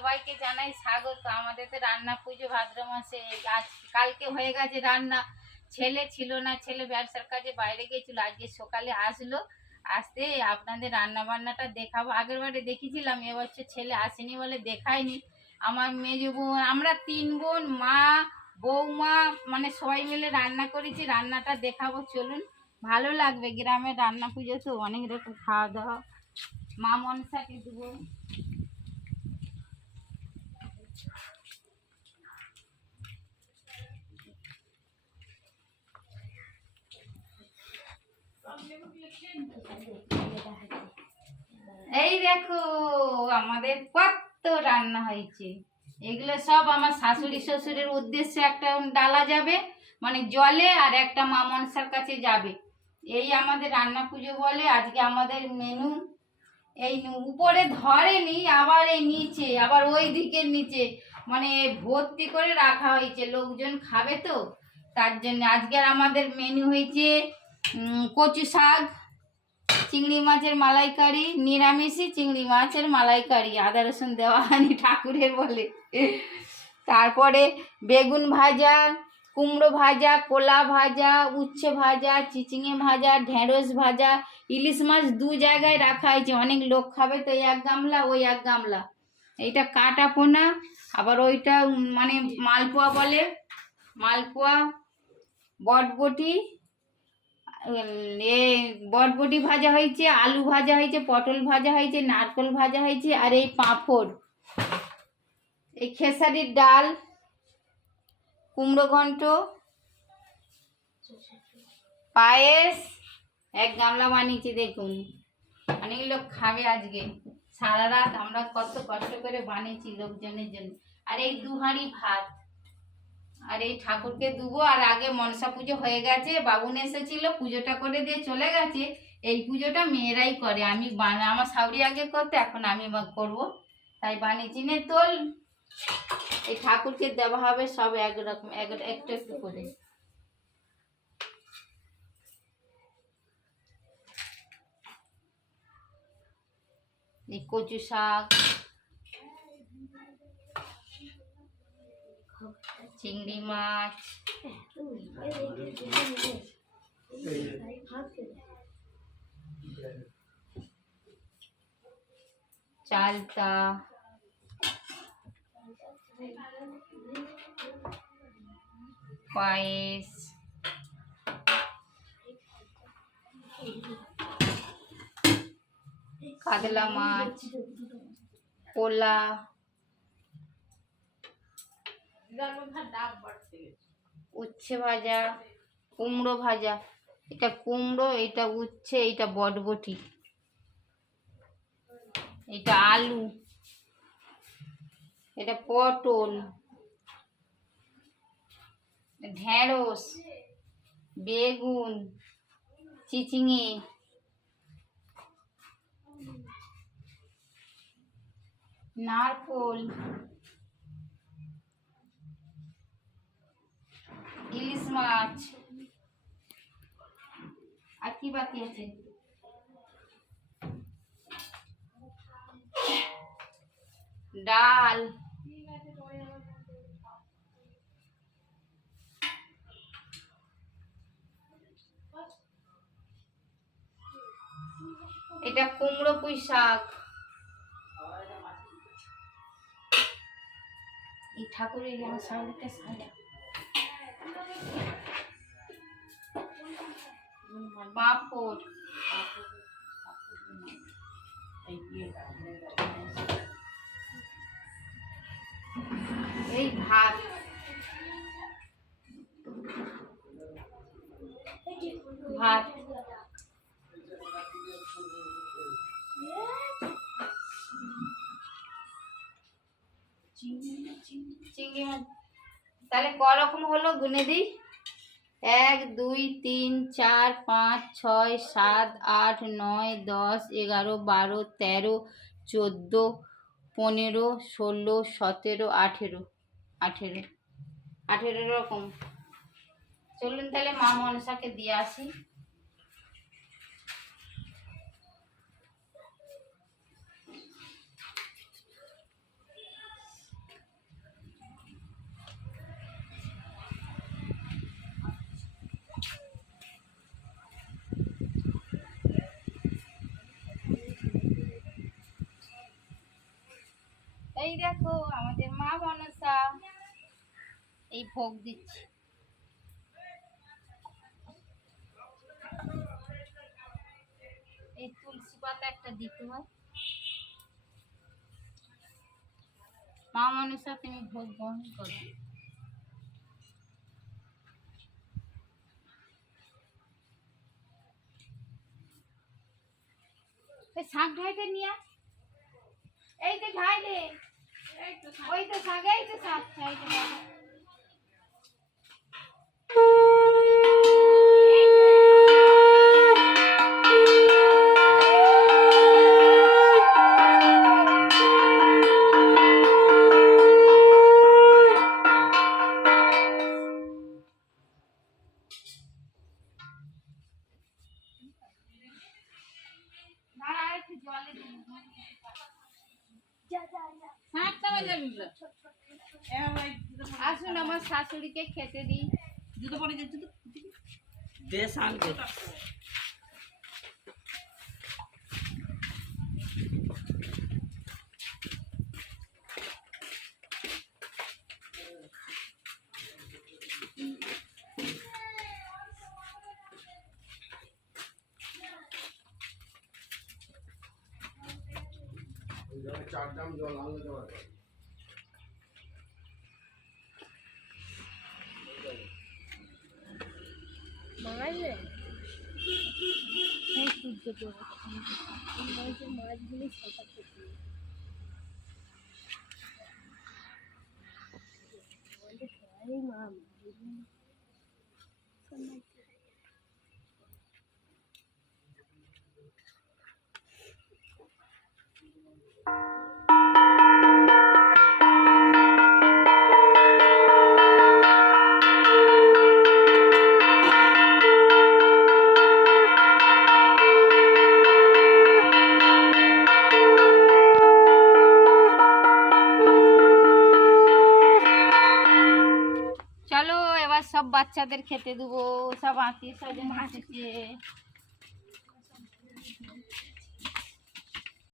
সবাইকে জানাই স্বাগত। আমাদের তো রান্না পুজো ভাদ্র মাসে, আজ কালকে হয়ে গেছে রান্না। ছেলে ছিল না, ছেলে ব্যবসার কাজে বাইরে গেছিল, আজকে সকালে আসলো। আসতে আপনাদের রান্না বান্নাটা দেখাবো। আগের বারে দেখিয়েছিলাম, এবছর ছেলে আসেনি বলে দেখায়নি। আমার মেজো বোন, আমরা 3 বোন, মা, বৌমা, মানে সবাই মিলে রান্না করেছি। রান্নাটা দেখাবো, চলুন। ভালো লাগবে, গ্রামের রান্না পুজো তো অনেক রকম খাওয়া দাওয়া। মা মনসাকে দেবো। এই দেখো আমাদের কত রান্না হয়েছে। এগুলো সব আমার শাশুড়ি শ্বশুরের উদ্দেশ্যে একটা ডালা যাবে, মানে জলে, আর একটা মা মনসার কাছে যাবে। এই আমাদের রান্না পুজো বলে। আজকে আমাদের মেনু এই উপরে ধরেনি, আবার এই নিচে, আবার ওই দিকের নিচে, মানে ভর্তি করে রাখা হয়েছে। লোকজন খাবে তো, তার জন্য আজকের আমাদের মেনু হয়েছে কচু শাক, চিংড়ি মাছের মালাইকারি, নিরামিষি চিংড়ি মাছের মালাইকারি, আদা রসুন দেওয়া হয়নি ঠাকুরের বলে। তারপরে বেগুন ভাজা, কুমড়ো ভাজা, কোলা ভাজা, উচ্ছে ভাজা, চিচিঙে ভাজা, ঢেঁড়স ভাজা, ইলিশ মাছ 2 জায়গায় রাখা হয়েছে। অনেক লোক খাবে তো, এই 1 গামলা, ওই 1 গামলা। এইটা কাটা পোনা, আবার ওইটা মানে মালপোয়া বলে, মালপোয়া, বটবটি, বটবটি ভাজা হয়েছে, আলু ভাজা হয়েছে, পটল ভাজা হয়েছে, নারকেল ভাজা হয়েছে, আর এই পাঁপড়, এই খেসারির ডাল, কুমড়ো ঘন্ট, পায়েস, 1 গামলা বানিয়েছি। দেখুন অনেক লোক খাবে আজকে। সারা রাত আমরা কত কষ্ট করে বানিয়েছি লোকজনের জন্য। আর এই 2 হাঁড়ি ভাত, আর এই ঠাকুরকে দেবো। আর আগে মনসা পুজো হয়ে গেছে, বাবুন এসেছিল, পুজোটা করে দিয়ে চলে গেছে। এই পুজোটা মেয়েরাই করে, আমি আমার শাউরি আগে করতে, এখন আমি করবো, তাই বানিয়েছি। নে তোল, এই ঠাকুরকে দেওয়া হবে সব একরকম, একটু একটু করে। এই কচু শাক, চিংড়ি মাছ, চালতা, পায়েস, কাতলা মাছ, কোলা, উচ্ছে ভাজা, কুমড়ো ভাজা, এটা কুমড়ো, এটা উচ্ছে, এটা বটবটি, এটা আলু, এটা পটল, ঢেঁড়স, বেগুন, চিচিঙে, নারকোল, ইলিশ মাছ, আর কি বাকি আছে, ডাল, এটা কুমড়ো পুঁই শাক। এই ঠাকুরের আমার শাড়িটা সাজা, পাঁপড়, এই ভাত, ভাত, চিংড়ি মাছ। তাহলে করকম হলো গুনে দিই। 1 2 3 4 5 6 7 8 9 10 11 12 13 14 15 16 17 18 18 রকম। চলুন তাহলে মা মনসাকে দিয়ে আসি। এই দেখো আমাদের মা মনসা এই ভোগ দিচ্ছে। এই তুলসী পাতা একটা দিতে হয়। মা মনসা তুমি ভোগ গ্রহণ করো। শাক ঢাইতে নিয়ে এই তো ঢাই দে, ওই তো শাক, এই তো শাক, এই তো শাক। আসুন আমার শাশুড়িকে খেতে দিই। মাছগুলি চলো এবার সব বাচ্চাদের খেতে দেবো, সব আত্মীয় স্বজন এসেছে।